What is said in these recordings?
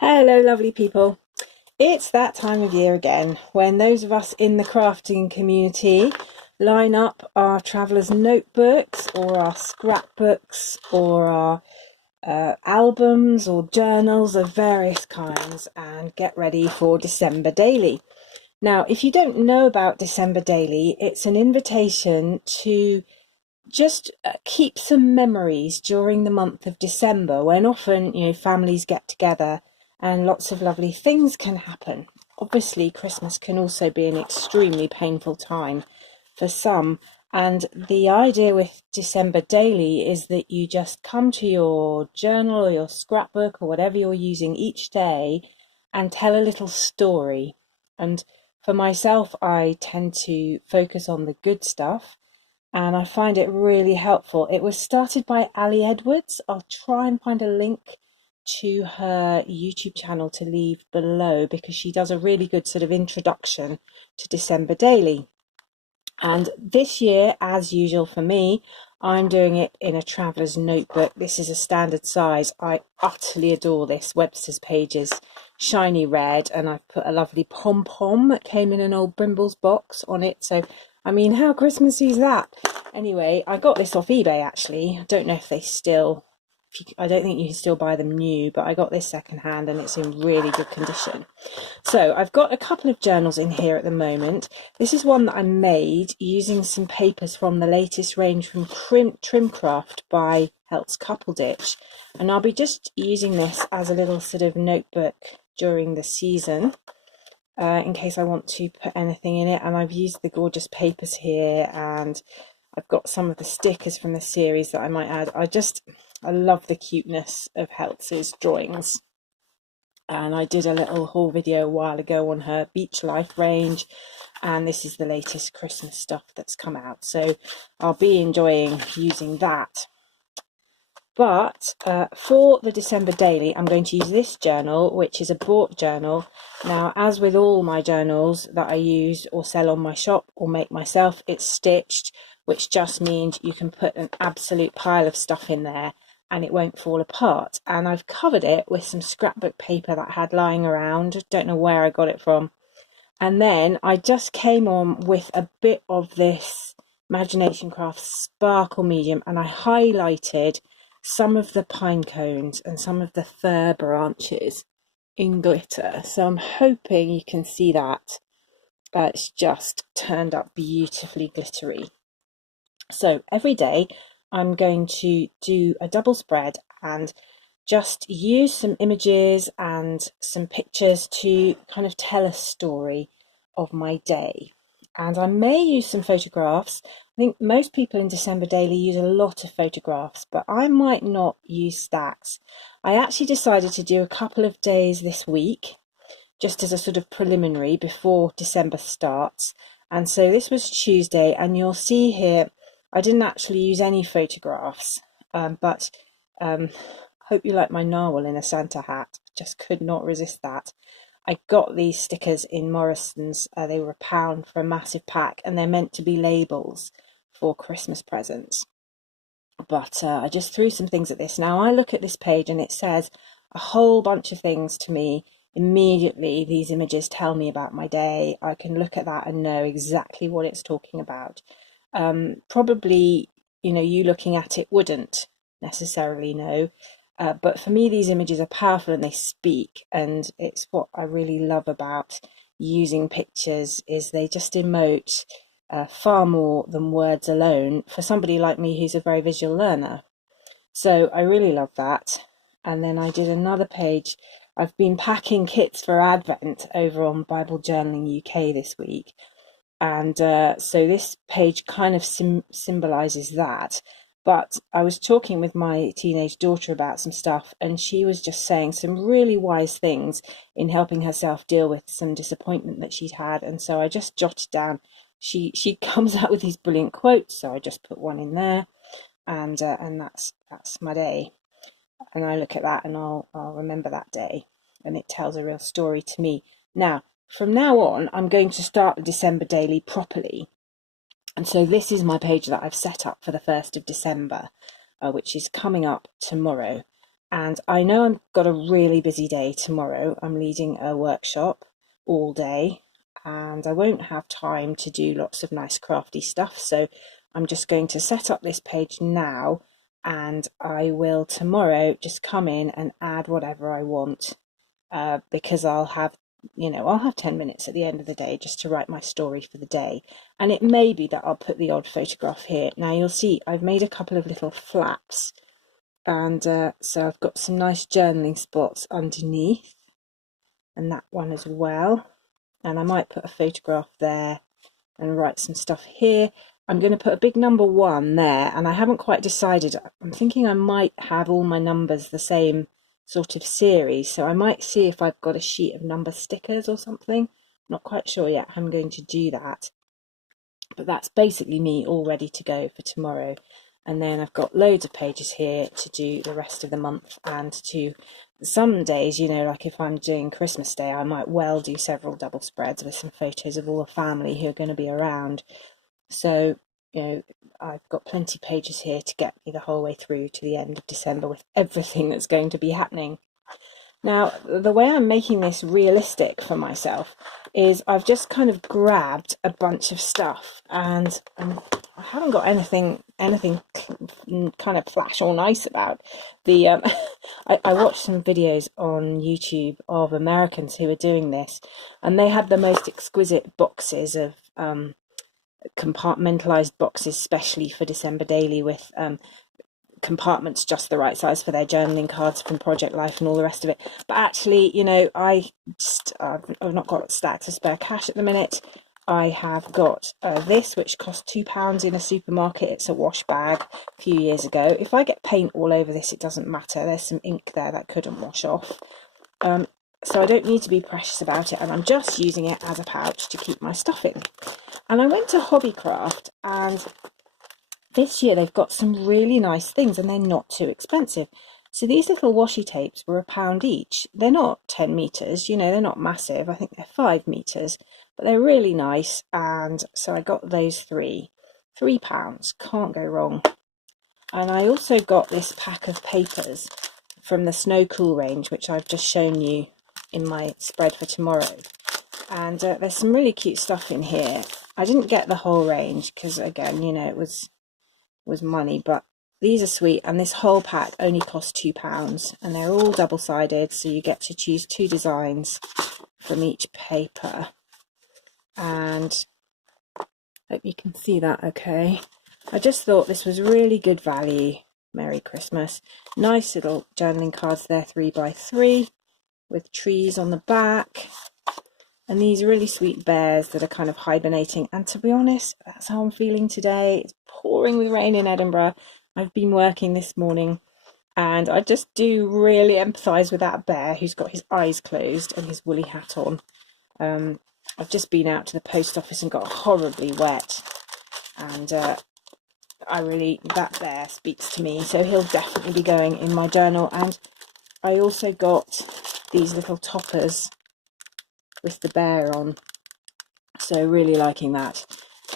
Hello, lovely people. It's that time of year again when those of us in the crafting community line up our traveller's notebooks or our scrapbooks or our albums or journals of various kinds and get ready for December Daily. Now, if you don't know about December Daily, it's an invitation to just keep some memories during the month of December when often, families get together and lots of lovely things can happen. Obviously, Christmas can also be an extremely painful time for some. And the idea with December Daily is that you just come to your journal or your scrapbook or whatever you're using each day and tell a little story. And for myself, I tend to focus on the good stuff and I find it really helpful. It was started by Ali Edwards. I'll try and find a link to her YouTube channel to leave below because she does a really good sort of introduction to December Daily. And this year, as usual for me, I'm doing it in a traveller's notebook. This is a standard size. I utterly adore this. Webster's Pages, shiny red, and I've put a lovely pom-pom that came in an old Brimbles box on it. So, I mean, how Christmassy is that? Anyway, I got this off eBay actually. I don't know if they still... I don't think you can still buy them new, but I got this secondhand and it's in really good condition. So I've got a couple of journals in here at the moment. This is one that I made using some papers from the latest range from Trimcraft by Heltz Couple Ditch. And I'll be just using this as a little sort of notebook during the season in case I want to put anything in it. And I've used the gorgeous papers here and I've got some of the stickers from the series that I might add. I love the cuteness of Heltz's drawings. And I did a little haul video a while ago on her Beach Life range. And this is the latest Christmas stuff that's come out. So I'll be enjoying using that. But for the December Daily, I'm going to use this journal, which is a bought journal. Now, as with all my journals that I use or sell on my shop or make myself, it's stitched, which just means you can put an absolute pile of stuff in there and it won't fall apart. And I've covered it with some scrapbook paper that I had lying around. Don't know where I got it from. And then I just came on with a bit of this Imagination Crafts Sparkle Medium and I highlighted some of the pine cones and some of the fir branches in glitter. So I'm hoping you can see that. It's just turned up beautifully glittery. So every day I'm going to do a double spread and just use some images and some pictures to kind of tell a story of my day. And I may use some photographs. I think most people in December Daily use a lot of photographs, but I might not use stacks. I actually decided to do a couple of days this week, just as a sort of preliminary before December starts. And so this was Tuesday, and you'll see here, I didn't actually use any photographs, but hope you like my narwhal in a Santa hat. Just could not resist that. I got these stickers in Morrison's. They were £1 for a massive pack, and they're meant to be labels for Christmas presents. But I just threw some things at this. Now I look at this page and it says a whole bunch of things to me. Immediately, these images tell me about my day. I can look at that and know exactly what it's talking about. Probably, you looking at it wouldn't necessarily know. But for me, these images are powerful and they speak, and it's what I really love about using pictures is they just emote far more than words alone for somebody like me who's a very visual learner. So I really love that. And then I did another page. I've been packing kits for Advent over on Bible Journaling UK this week. And so this page kind of symbolises that. But I was talking with my teenage daughter about some stuff, and she was just saying some really wise things in helping herself deal with some disappointment that she'd had. And so I just jotted down. She comes out with these brilliant quotes, so I just put one in there, and that's my day. And I look at that and I'll remember that day, and it tells a real story to me. Now, from now on, I'm going to start the December Daily properly. And so this is my page that I've set up for the 1st of December, which is coming up tomorrow. And I know I've got a really busy day tomorrow. I'm leading a workshop all day and I won't have time to do lots of nice crafty stuff. So I'm just going to set up this page now, and I will tomorrow just come in and add whatever I want, because I'll have 10 minutes at the end of the day just to write my story for the day. And it may be that I'll put the odd photograph here. Now you'll see I've made a couple of little flaps, and so I've got some nice journaling spots underneath, and that one as well. And I might put a photograph there and write some stuff here. I'm going to put a big number 1 there, and I haven't quite decided. I'm thinking I might have all my numbers the same sort of series, so I might see if I've got a sheet of number stickers or something. Not quite sure yet how I'm going to do that, but that's basically me all ready to go for tomorrow. And then I've got loads of pages here to do the rest of the month, and to some days, like if I'm doing Christmas Day, I might well do several double spreads with some photos of all the family who are going to be around. So, I've got plenty of pages here to get me the whole way through to the end of December with everything that's going to be happening. Now, the way I'm making this realistic for myself is I've just kind of grabbed a bunch of stuff, and I haven't got anything kind of flash or nice about the I watched some videos on YouTube of Americans who were doing this, and they had the most exquisite boxes of compartmentalized boxes, especially for December Daily, with compartments just the right size for their journaling cards from Project Life and all the rest of it. But actually, I've not got stacks of spare cash at the minute. I have got this, which cost £2 in a supermarket. It's a wash bag a few years ago. If I get paint all over this, it doesn't matter. There's some ink there that couldn't wash off. So I don't need to be precious about it, and I'm just using it as a pouch to keep my stuff in. And I went to Hobbycraft, and this year they've got some really nice things, and they're not too expensive. So these little washi tapes were £1 each. They're not 10 metres, they're not massive. I think they're 5 metres, but they're really nice. And so I got those £3, can't go wrong. And I also got this pack of papers from the Snow Cool range, which I've just shown you in my spread for tomorrow. And there's some really cute stuff in here. I didn't get the whole range because, again, it was money, but these are sweet, and this whole pack only cost £2, and they're all double-sided, so you get to choose 2 designs from each paper. And hope you can see that okay. I just thought this was really good value. Merry Christmas. Nice little journaling cards there, 3x3 with trees on the back, and these really sweet bears that are kind of hibernating. And to be honest, that's how I'm feeling today. It's pouring with rain in Edinburgh. I've been working this morning, and I just do really empathise with that bear who's got his eyes closed and his woolly hat on. I've just been out to the post office and got horribly wet, and that bear speaks to me, so he'll definitely be going in my journal. And I also got these little toppers with the bear on, so really liking that.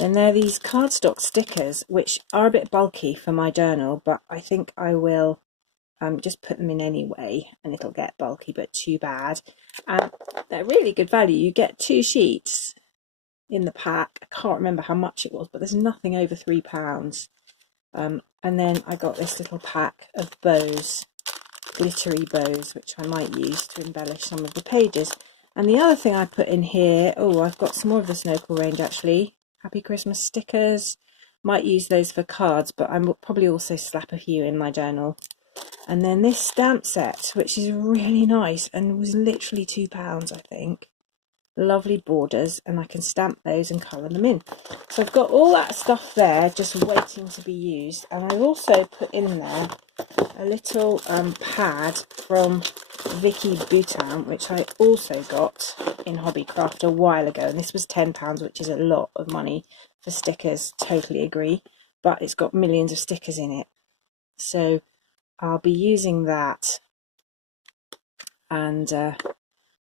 Then there are these cardstock stickers, which are a bit bulky for my journal, but I think I will just put them in anyway, and it'll get bulky, but too bad. And they're really good value. You get 2 sheets in the pack. I can't remember how much it was, but there's nothing over £3. And then I got this little pack of bows, glittery bows, which I might use to embellish some of the pages. And the other thing I put in here, I've got some more of the Snow Cool range actually. Happy Christmas stickers. Might use those for cards, but I will probably also slap a few in my journal. And then this stamp set, which is really nice and was literally £2, I think. Lovely borders, and I can stamp those and colour them in. So I've got all that stuff there just waiting to be used. And I've also put in there a little pad from Vicky Boutin, which I also got in Hobbycraft a while ago, and this was £10, which is a lot of money for stickers, totally agree, but it's got millions of stickers in it, so I'll be using that. And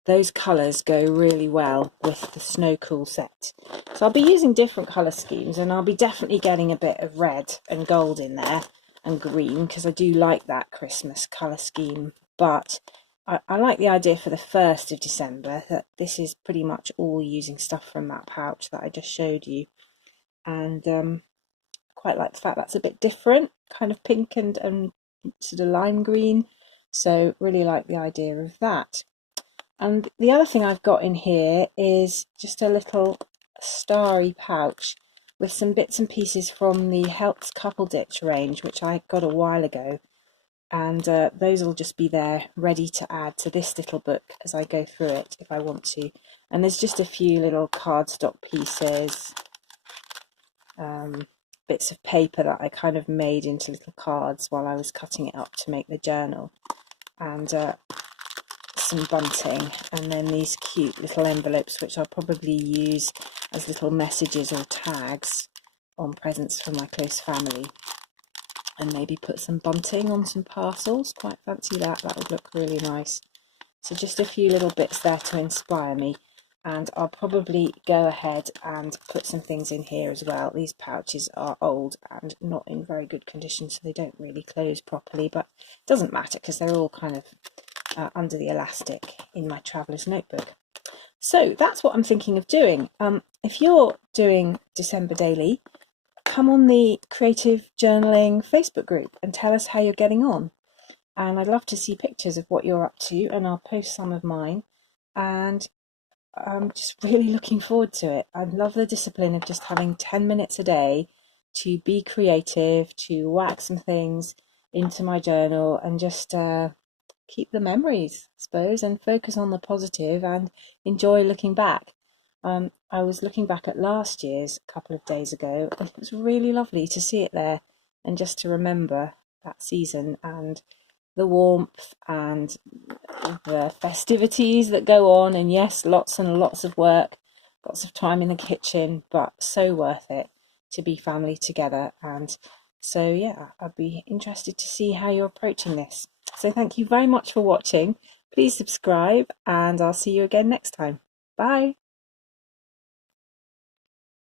those colours go really well with the Snow Cool set, so I'll be using different colour schemes, and I'll be definitely getting a bit of red and gold in there. and green, because I do like that Christmas colour scheme, but I like the idea for the 1st of December that this is pretty much all using stuff from that pouch that I just showed you, and quite like the fact that's a bit different, kind of pink and sort of lime green, so really like the idea of that. And the other thing I've got in here is just a little starry pouch with some bits and pieces from the Helps Couple Ditch range, which I got a while ago, and those will just be there ready to add to this little book as I go through it if I want to. And there's just a few little cardstock pieces, bits of paper that I kind of made into little cards while I was cutting it up to make the journal, and some bunting, and then these cute little envelopes which I'll probably use as little messages or tags on presents for my close family, and maybe put some bunting on some parcels. Quite fancy that, that would look really nice. So just a few little bits there to inspire me, and I'll probably go ahead and put some things in here as well. These pouches are old and not in very good condition, so they don't really close properly, but it doesn't matter because they're all kind of under the elastic in my traveller's notebook. So that's what I'm thinking of doing. If you're doing December Daily, come on the Creative Journaling Facebook group and tell us how you're getting on. And I'd love to see pictures of what you're up to, and I'll post some of mine. And I'm just really looking forward to it. I love the discipline of just having 10 minutes a day to be creative, to whack some things into my journal and just keep the memories, I suppose, and focus on the positive and enjoy looking back. I was looking back at last year's a couple of days ago, and it was really lovely to see it there and just to remember that season and the warmth and the festivities that go on. And yes, lots and lots of work, lots of time in the kitchen, but so worth it to be family together. And so yeah, I'd be interested to see how you're approaching this. So thank you very much for watching. Please subscribe, and I'll see you again next time. Bye.